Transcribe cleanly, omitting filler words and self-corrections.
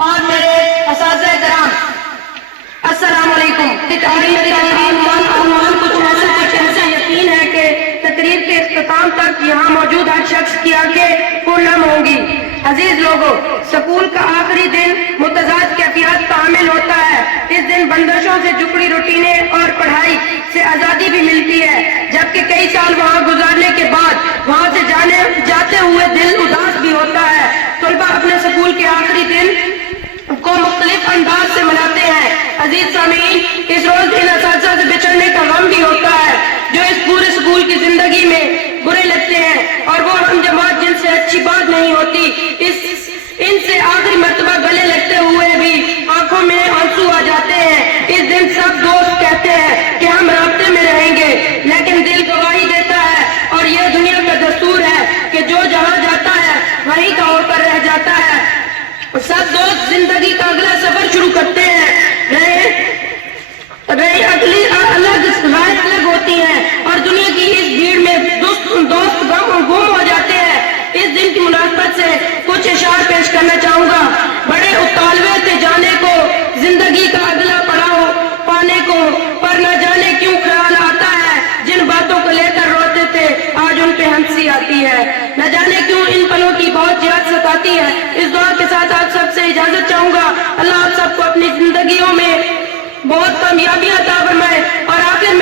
اور میرے اساتذہ کرام، السلام علیکم۔ تقریر کا عنوان کچھ ایسا یقین ہے کہ تقریر کے اختتام تک یہاں موجود ہر شخص کی آنکھیں پرنم ہوں گی۔ عزیز لوگوں، سکول کا آخری دن متضاد کیفیات کا حامل ہوتا ہے۔ اس دن بندشوں سے جکڑی روٹینیں اور پڑھائی سے آزادی بھی ملتی ہے، جبکہ کئی سال وہاں گزارنے کے بعد وہاں سے جاتے ہوئے دل اداس بھی ہوتا ہے۔ طلبہ اپنے سکول کے آخری دن کو مختلف انداز سے مناتے ہیں۔ عزیز سامعین، اس روز ان اساتذہ سے بچھڑنے کا غم بھی ہوتا ہے جو اس پورے سکول کی زندگی میں برے لگتے ہیں، اور وہ ہم جماعت جن سے اچھی بات نہیں ہوتی، ان سے آخری مرتبہ گلے لگتے ہوئے بھی آنکھوں میں آنسو آ جاتے ہیں۔ اس دن سب دوست کہتے ہیں کہ ہم رابطے میں رہیں گے، لیکن دل گواہی دیتا ہے اور یہ دنیا کا دستور ہے کہ جو جہاں جاتا ہے وہیں کا ہو کر رہ جاتا ہے۔ سب دوست زندگی کا اگلا سفر شروع کرتے ہیں، اگلی الگ ہوتی ہیں اور دنیا کی اس بھیڑ میں دوست گم ہو جاتے ہیں۔ اس دن کی مناسبت سے کچھ اشعار پیش کرنا چاہوں گا۔ بڑے اتالوے تھے جانے کو زندگی کا اگلا پڑاؤ پانے کو، پر نہ جانے کیوں خیال آتا ہے جن باتوں کو لے کر روتے تھے آج ان پہ ہنسی آتی ہے۔ نہ جانے کیوں ان پلوں کی بہت یاد ستاتی ہے۔ اس دعا کے ساتھ آپ سب سے اجازت چاہوں گا۔ اللہ آپ سب کو اپنی زندگیوں میں بہت کامیابیاں عطا فرمائے اور آخر